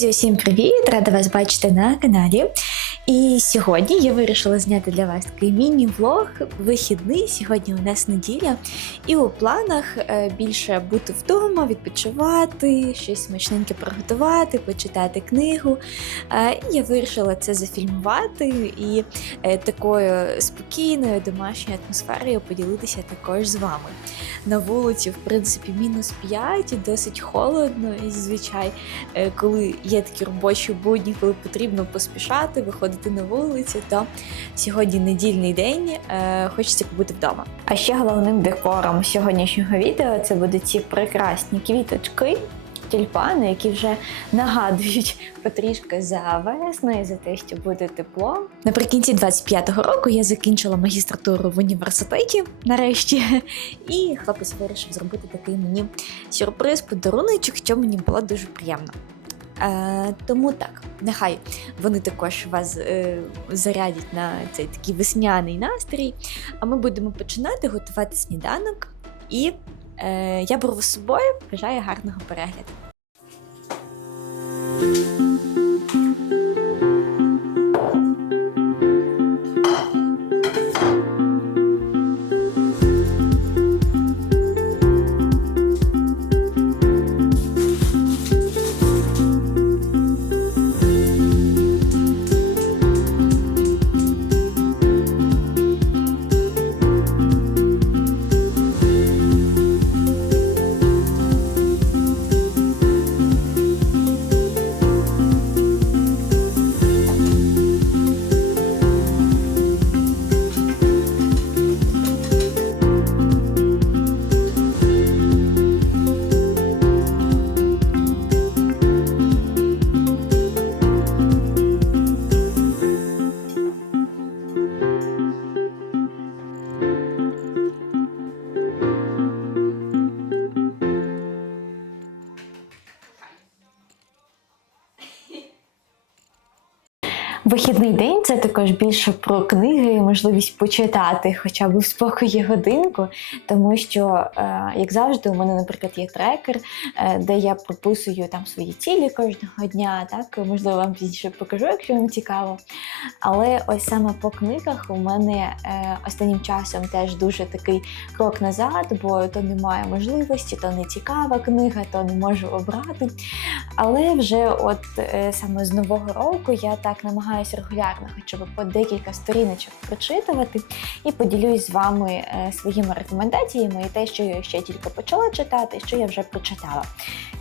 Друзі, усім привіт! Рада вас бачити на каналі. І сьогодні я вирішила зняти для вас такий міні-влог вихідний. Сьогодні у нас неділя, і у планах е, більше бути вдома, відпочивати, щось смачненьке приготувати, почитати книгу. Е, я вирішила це зафільмувати і е, такою спокійною домашньою атмосферою поділитися також з вами. На вулиці, в принципі, мінус 5, досить холодно, і зазвичай коли є такі робочі будні, коли потрібно поспішати, виходити на вулицю, то сьогодні недільний день, е, хочеться побути вдома. А ще головним декором сьогоднішнього відео це будуть ці прекрасні квіточки. Тюльпани, які вже нагадують потрішки за весну і за те, що буде тепло. Наприкінці 25-го року я закінчила магістратуру в університеті нарешті, і хлопець вирішив зробити такий мені сюрприз, подаруночок, що мені було дуже приємно. Е, тому так, нехай вони також вас е, зарядять на цей такий весняний настрій. А ми будемо починати готувати сніданок. І е, я беру з собою, бажаю гарного перегляду. Вихідний день це також більше про книги і можливість почитати хоча б в спокої годинку, тому що, е, як завжди, у мене, наприклад, є трекер, е, де я прописую там свої цілі кожного дня. Так, можливо, вам пізніше покажу, якщо вам цікаво. Але ось саме по книгах у мене е, останнім часом теж дуже такий крок назад, бо то немає можливості, то не цікава книга, то не можу обрати. Але вже от саме з нового року я так намагаюся регулярно, хоча б по декілька сторіночок прочитувати, і поділюсь з вами е, своїми рекомендаціями і те, що я ще тільки почала читати, що я вже прочитала.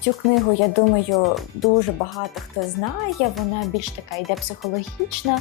Цю книгу, я думаю, дуже багато хто знає. Вона більш така йде психологічна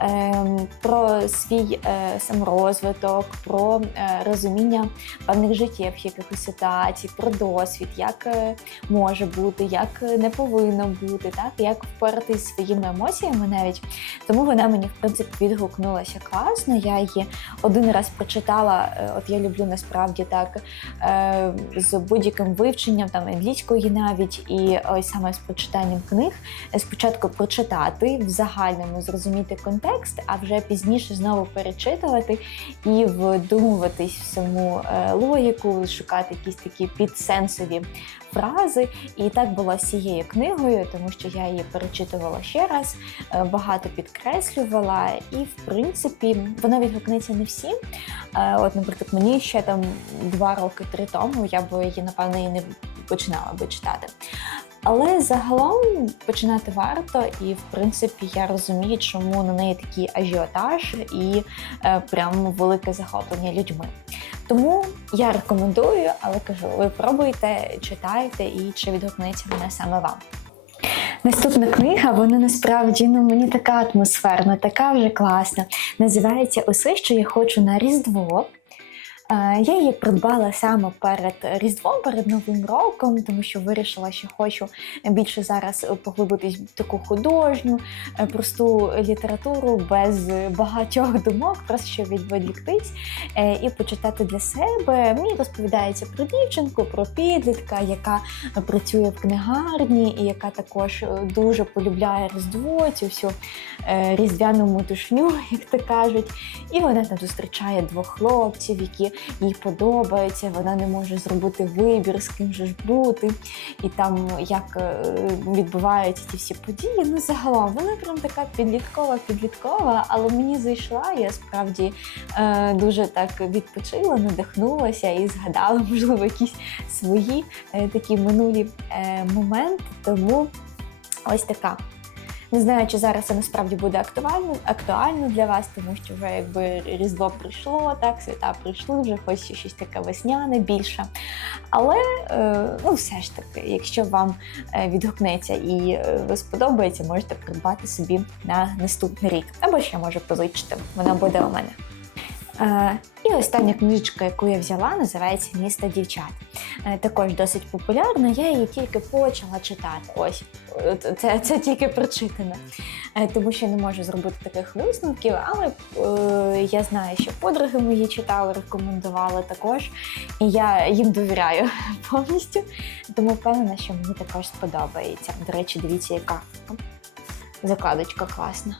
ем, про свій е, саморозвиток, про е, розуміння певних життєвих якихось ситуацій, про досвід, як е, може бути, як не повинно бути, так як впоратись своїми емоціями навіть. Тому вона мені в принципі відгукнулася класно. Я її один раз прочитала. е, От я люблю насправді так е, з будь-яким вивченням там англійської навіть, і ось саме з прочитанням книг е, спочатку прочитати в загальному зрозуміти контекст, а вже пізніше знову перечитувати і вдумуватись в саму е, логіку, шукати якісь такі підсенсові фрази. І так було з цією книгою, тому що я її перечитувала ще раз, е, багато підкреслювала, і в принципі вона відгукнеться не всім. Е, От, наприклад, мені ще там два роки три тому я б її напевно і не починала би читати. Але загалом починати варто, і в принципі я розумію, чому на неї такий ажіотаж і е, прям велике захоплення людьми. Тому я рекомендую, але кажу, ви пробуйте, читайте і чи відгукнеться вона саме вам. Наступна книга, вона насправді ну мені така атмосферна, така вже класна. Називається Усе, що я хочу на Різдво. Я її придбала саме перед Різдвом, перед Новим роком, тому що вирішила, що хочу більше зараз поглибитись в таку художню, е, просту літературу без багатьох думок, просто щоб відволіктись е, і почитати для себе. Мені розповідається про дівчинку, про підлітка, яка працює в книгарні і яка також е, дуже полюбляє Різдво, цю всю різдвяну мотушню, як то кажуть. І вона там зустрічає двох хлопців, які їй подобається, вона не може зробити вибір, з ким же ж бути, і там як е, відбуваються ті всі події. Ну, загалом, вона прям така підліткова, підліткова, але мені зайшла. Я справді е, дуже так відпочила, надихнулася і згадала, можливо, якісь свої е, такі минулі е, моменти. Тому ось така. Не знаю, чи зараз це насправді буде актуально актуально для вас, тому що вже якби різдво прийшло, так свята прийшли, вже хочеться щось таке весняне більше. Але е, ну, все ж таки, якщо вам е, відгукнеться і е, сподобається, можете придбати собі на наступний рік. Або ще може позичити. Вона буде у мене. Е, і остання книжечка, яку я взяла, називається Місто дівчат. Е, також досить популярна. Я її тільки почала читати. Ось це це тільки прочитане, е, тому що не можу зробити таких висновків, але я знаю, що подруги мої читали, рекомендували також. І я їм довіряю повністю. Тому впевнена, що мені також сподобається. До речі, дивіться, яка закладочка класна.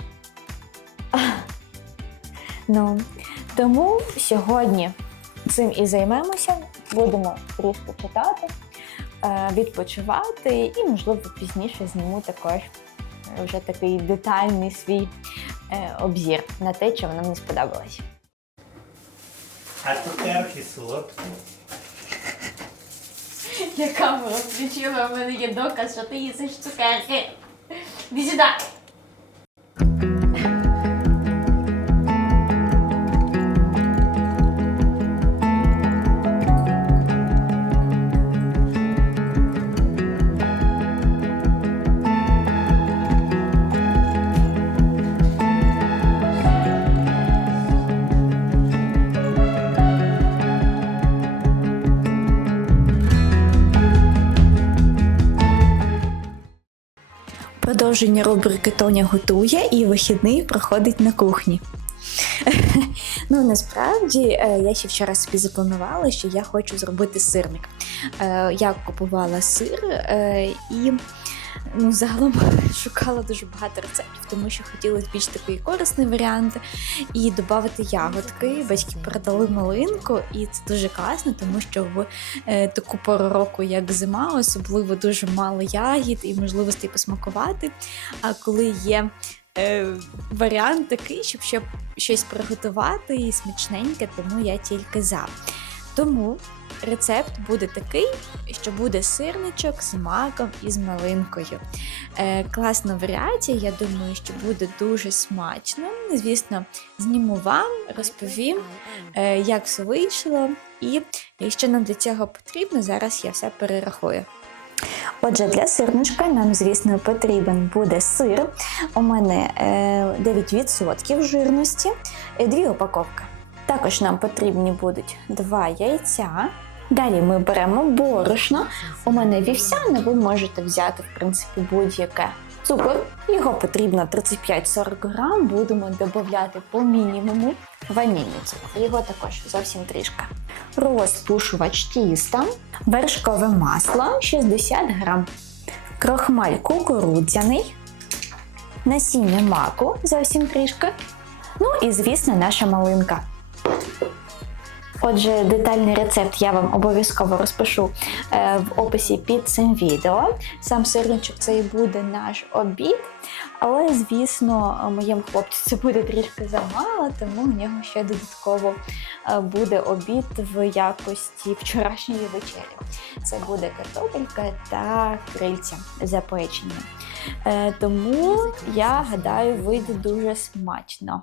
Ну, тому сьогодні цим і займемося, будемо трішки читати, е, відпочивати і, можливо, пізніше зніму також е, вже такий детальний свій е, обзір на те, що воно мені сподобалось. А цукерки солодкі. Я камеру включила, в мене є доказ, що ти їсиш цукерки. Іди сюди! Продовження рубрики Тоня готує і вихідний проходить на кухні. Ну насправді е, я ще вчора собі запланувала, що я хочу зробити сирник. Е, я купувала сир е, і ну, загалом шукала дуже багато рецептів, тому що хотілося більш такий корисний варіант і додати ягодки. Батьки передали малинку, і це дуже класно, тому що в е, таку пору року, як зима, особливо дуже мало ягід і можливостей посмакувати. А коли є е, варіант такий, щоб ще щось приготувати і смачненьке, тому я тільки за. Тому рецепт буде такий, що буде сирничок з маком і з малинкою. Е, Класна варіація, я думаю, що буде дуже смачно. Звісно, зніму вам, розповім, е, як все вийшло, і якщо нам для цього потрібно, зараз я все перерахую. Отже, для сирничка нам, звісно, потрібен буде сир. У мене 9% жирності, і дві упаковки. Також нам потрібні будуть два яйця. Далі ми беремо борошно. У мене вівсяне, ви можете взяти, в принципі, будь-яке. Цукор, його потрібно 35-40 грам, будемо додати по мінімуму ванільний цукор, його також зовсім трішки. Розпушувач тіста, вершкове масло 60 грам, крохмаль кукурудзяний, насіння маку зовсім трішки. Ну і, звісно, наша малинка. Отже, детальний рецепт я вам обов'язково розпишу е, в описі під цим відео. Сам сирничок це і буде наш обід, але, звісно, моєму хлопцю це буде трішки замало, тому в нього ще додатково е, буде обід в якості вчорашньої вечері. Це буде картопелька та крильця запечені. Е, тому я гадаю, вийде дуже смачно.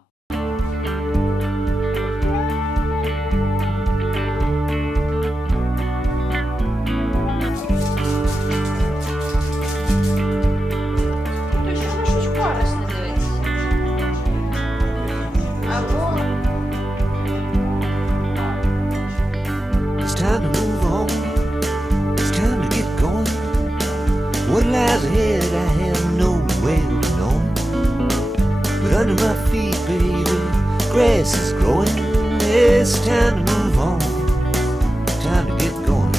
Under my feet, baby, grass is growing. It's time to move on. Time to get going.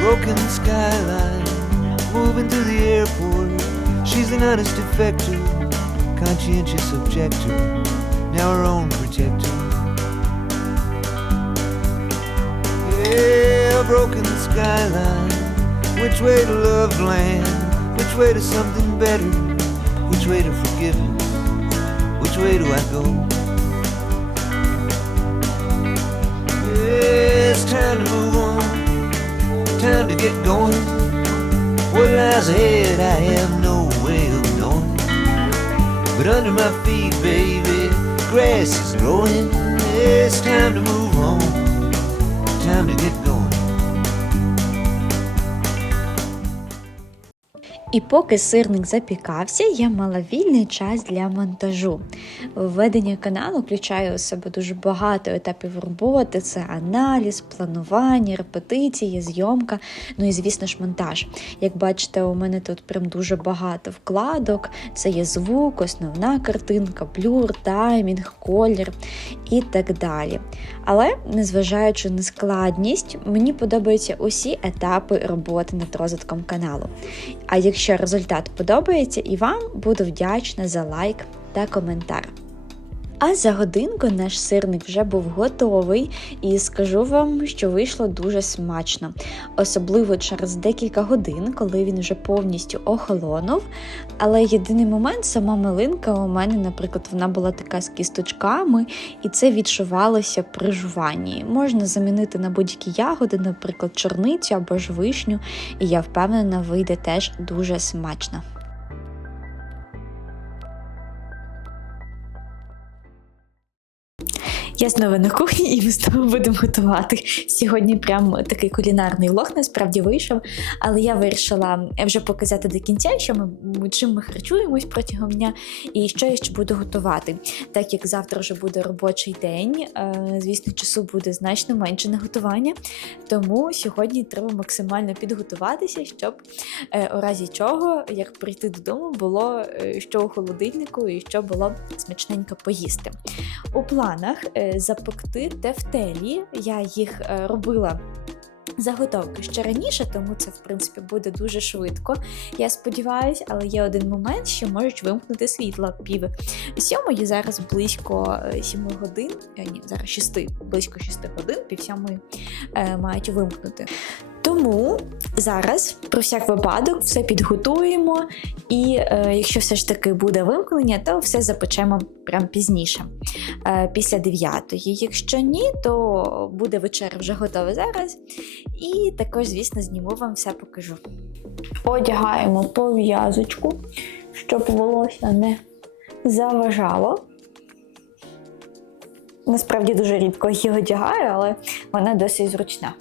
Broken skyline, moving to the airport. She's an honest defector, conscientious objector. now our own protector. Yeah, broken skyline. Which way to love land? Which way to something better? Which way to forgiveness? Which way do I go? Yeah, it's time to move on. Time to get going. What lies ahead, I have no way of knowing. But under my feet, baby, grass is growing. It's time to move on. Time to get І поки сирник запікався, я мала вільний час для монтажу. Введення каналу включає у себе дуже багато етапів роботи: це аналіз, планування, репетиції, зйомка, ну і звісно ж монтаж. Як бачите, у мене тут прям дуже багато вкладок. Це є звук, основна картинка, блюр, таймінг, колір і так далі. Але незважаючи на складність, мені подобаються усі етапи роботи над розвитком каналу. А якщо результат подобається і вам, буду вдячна за лайк та коментар. А за годинку наш сирник вже був готовий, і скажу вам, що вийшло дуже смачно, особливо через декілька годин, коли він вже повністю охолонув. Але єдиний момент, сама малинка у мене, наприклад, вона була така з кісточками, і це відчувалося при жуванні. Можна замінити на будь-які ягоди, наприклад, чорницю або ж вишню, і я впевнена, вийде теж дуже смачно. Я знову на кухні і ми знову будемо готувати. Сьогодні прям такий кулінарний влог насправді вийшов, але я вирішила вже показати до кінця, що ми чим ми харчуємось протягом дня і що я ще буду готувати. Так як завтра вже буде робочий день, е, звісно, часу буде значно менше на готування. Тому сьогодні треба максимально підготуватися, щоб е, у разі чого, як прийти додому, було е, що у холодильнику і що було смачненько поїсти. У планах запекти тефтелі. Я їх е, робила. Заготовки ще раніше, тому це в принципі буде дуже швидко. Я сподіваюся, але є один момент, що можуть вимкнути світло пів сьомої. Зараз близько е, сіми годин. е, Ні, зараз шести, близько шести годин, пів сьомої мають вимкнути. Тому зараз про всяк випадок все підготуємо, і е, якщо все ж таки буде вимкнення, то все запечемо прямо пізніше, е, після 9. Якщо ні, то буде вечеря вже готова зараз. І також, звісно, зніму вам все покажу. Одягаємо пов'язочку, щоб волосся не заважало. Насправді дуже рідко її одягаю, але вона досить зручна.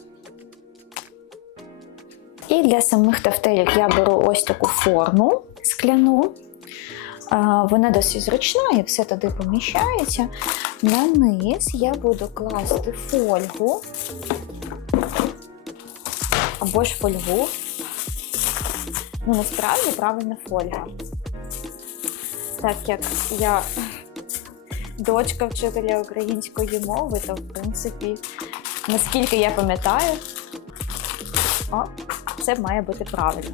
І для самих тафтелік я беру ось таку форму скляну. Вона досить зручна і все туди поміщається. На низ я буду класти фольгу або ж фольгу. Ну, насправді правильно фольга. Так як я дочка вчителя української мови, то в принципі, наскільки я пам'ятаю, о, це має бути правильно.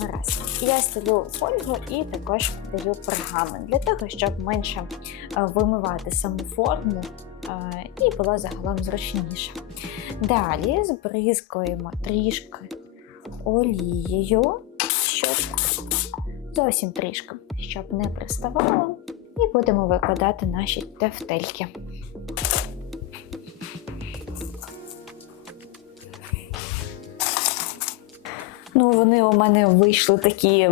Гаразд. Я стелю фольгу і також даю пергамент для того, щоб менше е, вимивати саму форму е, і було загалом зручніше. Далі збризкуємо трішки олією, щоб зовсім трішки, щоб не приставало, і будемо викладати наші тефтельки. Ну, вони у мене вийшли такі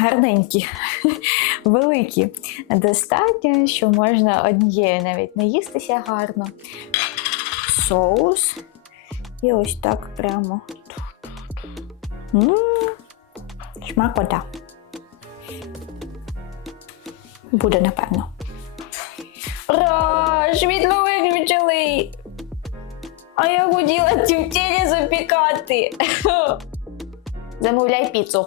гарненькі, великі. Достатньо, що можна однією навіть наїстися гарно. Соус. І ось так прямо. М, Смакота. Буде, напевно. Ура! Світло виключили! А я хотіла ці втілі запікати. Замовляй піцу.